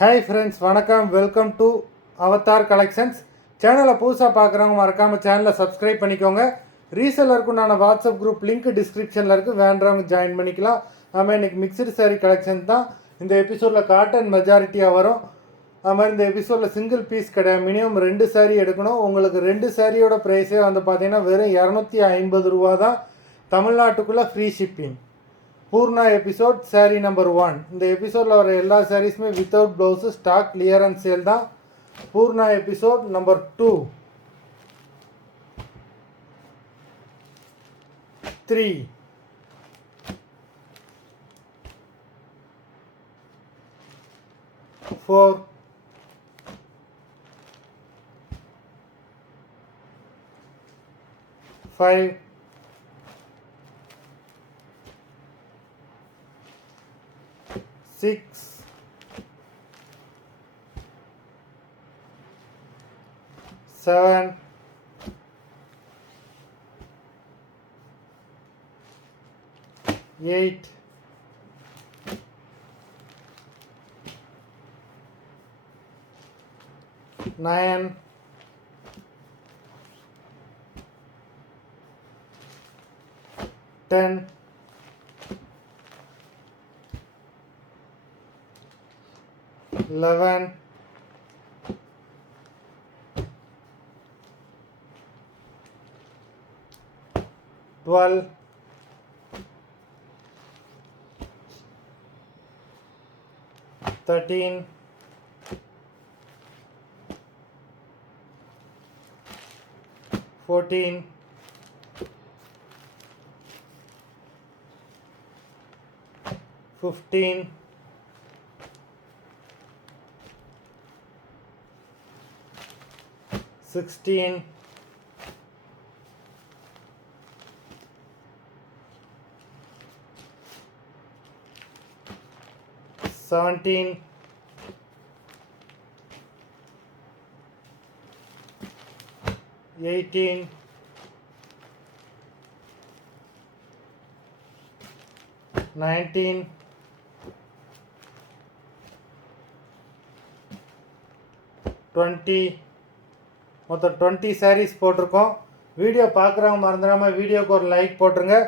Hi friends, வணக்கம். Welcome to Avatar collections. சேனலை புதுசாக பார்க்குறவங்க மறக்காமல் சேனலை சப்ஸ்கிரைப் பண்ணிக்கோங்க. ரீசெல்லருக்குண்டான வாட்ஸ்அப் குரூப் லிங்க் டிஸ்கிரிப்ஷனில் இருக்குது, வேண்டவங்க ஜாயின் பண்ணிக்கலாம். நம்ம இன்றைக்கி மிக்சடு சாரீ கலெக்ஷன் தான் இந்த எபிசோடில் காட்டன் மெஜாரிட்டியாக வரும். அது மாதிரி இந்த எபிசோடில் சிங்கிள் பீஸ் கிடையாது, மினிமம் 2 சாரீ எடுக்கணும். உங்களுக்கு 2 சாரியோட ப்ரைஸே வந்து பார்த்தீங்கன்னா வெறும் 250 ரூபா தான். தமிழ்நாட்டுக்குள்ளே free shipping. Poorna episode sari number 1. இந்த எபிசோடில் வர எல்லா சாரீஸுமே without blouse stock clearance sale தான். Poorna episode number 2, 3, 4, 5, 6, 7, 8, 9, 10, 11, 12, 13, 14, 15, 16, 17, 18, 19, 20. மொத்தம் 20 சாரீஸ் போட்டிருக்கோம். வீடியோ பார்க்குறவங்க மறந்துடாமல் வீடியோக்கு ஒரு லைக் போட்டுருங்க.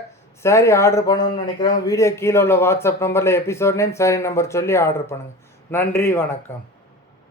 சாரீ ஆர்டர் பண்ணணும்னு நினைக்கிறவங்க வீடியோ கீழே உள்ள வாட்ஸ்அப் நம்பரில் எபிசோட் நேம், சாரீ நம்பர் சொல்லி ஆர்டர் பண்ணுங்கள். நன்றி, வணக்கம்.